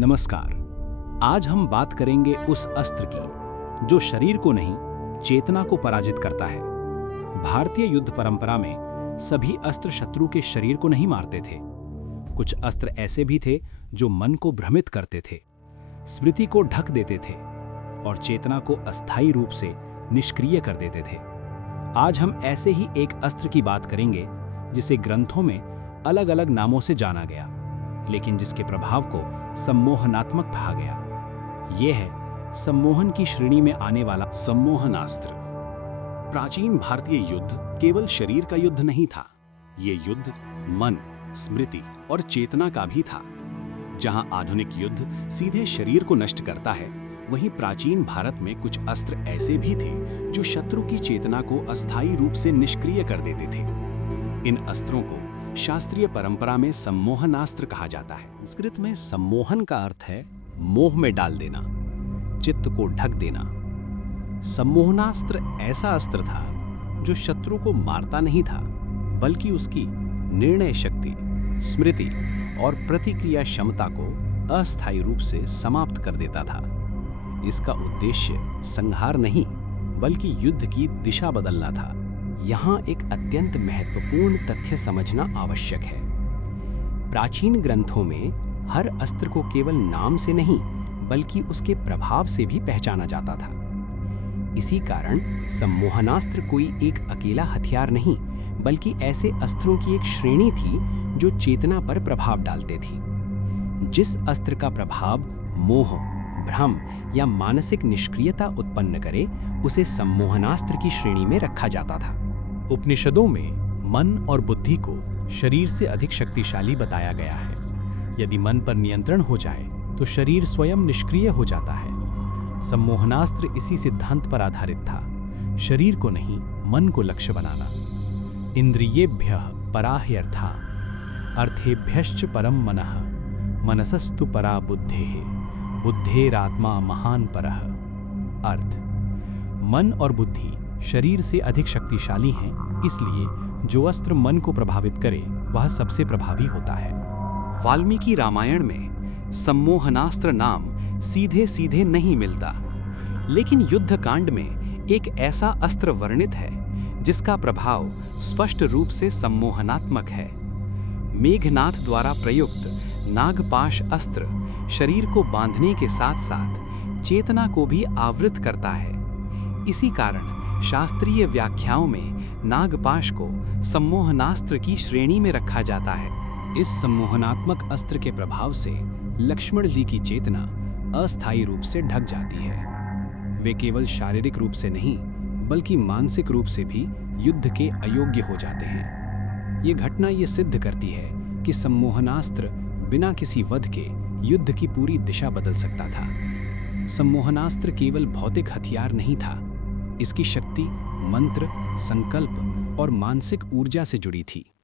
नमस्कार। आज हम बात करेंगे उस अस्त्र की जो शरीर को नहीं, चेतना को पराजित करता है। भारतीय युद्ध परंपरा में सभी अस्त्र शत्रु के शरीर को नहीं मारते थे। कुछ अस्त्र ऐसे भी थे जो मन को भ्रमित करते थे, स्मृति को ढक देते थे और चेतना को अस्थायी रूप से निष्क्रिय कर देते थे। आज हम ऐसे ही एक अस्त्र की बात करेंगे जिसे ग्रंथों में अलग-अलग नामों से जाना गया, लेकिन जिसके प्रभाव को सम्मोहनात्मक कहा गया। यह है सम्मोहन की श्रेणी में आने वाला सम्मोहनास्त्र। प्राचीन भारतीय युद्ध केवल शरीर का युद्ध नहीं था, ये युद्ध मन, स्मृति और चेतना का भी था। जहां आधुनिक युद्ध सीधे शरीर को नष्ट करता है, वहीं प्राचीन भारत में कुछ अस्त्र ऐसे भी थे जो शत्रु की चेतना को अस्थायी रूप से निष्क्रिय कर देते थे। इन अस्त्रों को शास्त्रीय परंपरा में सम्मोहनास्त्र कहा जाता है। संस्कृत में सम्मोहन का अर्थ है मोह में डाल देना, चित्त को ढक देना। सम्मोहनास्त्र ऐसा अस्त्र था जो शत्रु को मारता नहीं था, बल्कि उसकी निर्णय शक्ति, स्मृति और प्रतिक्रिया क्षमता को अस्थायी रूप से समाप्त कर देता था। इसका उद्देश्य संहार नहीं, बल्कि युद्ध की दिशा बदलना था। यहाँ एक अत्यंत महत्वपूर्ण तथ्य समझना आवश्यक है। प्राचीन ग्रंथों में हर अस्त्र को केवल नाम से नहीं, बल्कि उसके प्रभाव से भी पहचाना जाता था। इसी कारण सम्मोहनास्त्र कोई एक अकेला हथियार नहीं, बल्कि ऐसे अस्त्रों की एक श्रेणी थी जो चेतना पर प्रभाव डालते थी। जिस अस्त्र का प्रभाव मोह, भ्रम या मानसिक निष्क्रियता उत्पन्न करे, उसे सम्मोहनास्त्र की श्रेणी में रखा जाता था। उपनिषदों में मन और बुद्धि को शरीर से अधिक शक्तिशाली बताया गया है। यदि मन पर नियंत्रण हो जाए तो शरीर स्वयं निष्क्रिय हो जाता है। सम्मोहनास्त्र इसी सिद्धांत पर आधारित था, शरीर को नहीं, मन को लक्ष्य बनाना। इंद्रियेभ्यः परा ह्यर्था, अर्थेभ्यश्च परम मनः, मनसस्तु परा बुद्धेः, बुद्धेरात्मा महान परः। अर्थ: मन और बुद्धि शरीर से अधिक शक्तिशाली हैं, इसलिए जो अस्त्र मन को प्रभावित करे वह सबसे प्रभावी होता है। वाल्मीकि रामायण में सम्मोहनास्त्र नाम सीधे सीधे नहीं मिलता, लेकिन युद्ध कांड में एक ऐसा अस्त्र वर्णित है जिसका प्रभाव स्पष्ट रूप से सम्मोहनात्मक है। मेघनाथ द्वारा प्रयुक्त नागपाश अस्त्र शरीर को बांधने के साथ साथ चेतना को भी आवृत करता है। इसी कारण शास्त्रीय व्याख्याओं में नागपाश को सम्मोहनास्त्र की श्रेणी में रखा जाता है। इस सम्मोहनात्मक अस्त्र के प्रभाव से लक्ष्मण जी की चेतना अस्थायी रूप से ढक जाती है। वे केवल शारीरिक रूप से नहीं, बल्कि मानसिक रूप से भी युद्ध के अयोग्य हो जाते हैं। ये घटना ये सिद्ध करती है कि सम्मोहनास्त्र बिना किसी वध के युद्ध की पूरी दिशा बदल सकता था। सम्मोहनास्त्र केवल भौतिक हथियार नहीं था, इसकी शक्ति मंत्र, संकल्प और मानसिक ऊर्जा से जुड़ी थी।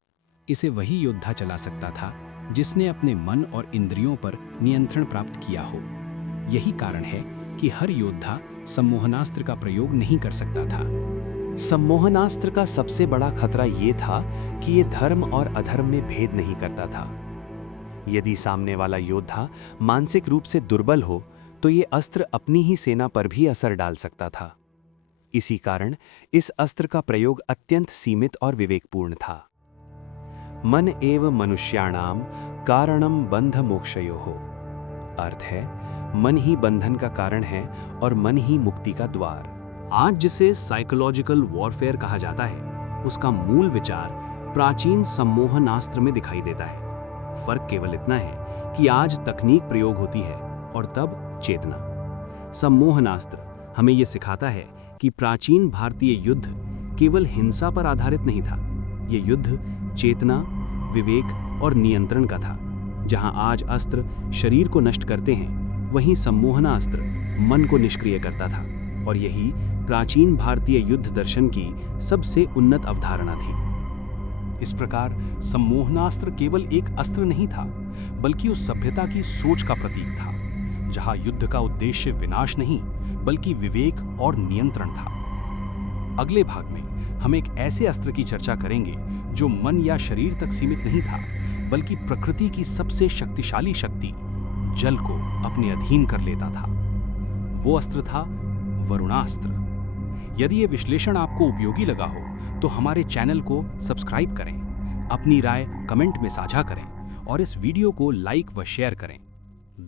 इसे वही योद्धा चला सकता था जिसने अपने मन और इंद्रियों पर नियंत्रण प्राप्त किया हो। यही कारण है कि हर योद्धा सम्मोहनास्त्र का प्रयोग नहीं कर सकता था। सम्मोहनास्त्र का सबसे बड़ा खतरा ये था कि ये धर्म और अधर्म में भेद नहीं करता था। यदि सामने वाला योद्धा मानसिक रूप से दुर्बल हो, तो ये अस्त्र अपनी ही सेना पर भी असर डाल सकता था। इसी कारण इस अस्त्र का प्रयोग अत्यंत सीमित और विवेकपूर्ण था। मन एव मनुष्याणाम कारणम बंध मोक्षयोः। अर्थ है, मन ही बंधन का कारण है और मन ही मुक्ति का द्वार। आज जिसे साइकोलॉजिकल वॉरफेयर कहा जाता है, उसका मूल विचार प्राचीन सम्मोहनास्त्र में दिखाई देता है। फर्क केवल इतना है कि आज तकनीक प्रयोग होती है और तब चेतना। सम्मोहनास्त्र हमें यह सिखाता है कि प्राचीन भारतीय युद्ध केवल हिंसा पर आधारित नहीं था। यह युद्ध चेतना, विवेक और नियंत्रण का था। जहां आज अस्त्र शरीर को नष्ट करते हैं, वहीं सम्मोहनास्त्र मन को निष्क्रिय करता था। और यही प्राचीन भारतीय युद्ध दर्शन की सबसे उन्नत अवधारणा थी। इस प्रकार सम्मोहनास्त्र केवल एक अस्त्र नहीं था, बल्कि उस सभ्यता की सोच का प्रतीक था, जहां युद्ध का उद्देश्य विनाश नहीं, बल्कि विवेक और नियंत्रण था। अगले भाग में हम एक ऐसे अस्त्र की चर्चा करेंगे जो मन या शरीर तक सीमित नहीं था, बल्कि प्रकृति की सबसे शक्तिशाली शक्ति जल को अपने अधीन कर लेता था। वो अस्त्र था वरुणास्त्र। यदि ये विश्लेषण आपको उपयोगी लगा हो तो हमारे चैनल को सब्सक्राइब करें, अपनी राय कमेंट में साझा करें और इस वीडियो को लाइक व शेयर करें।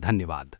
धन्यवाद।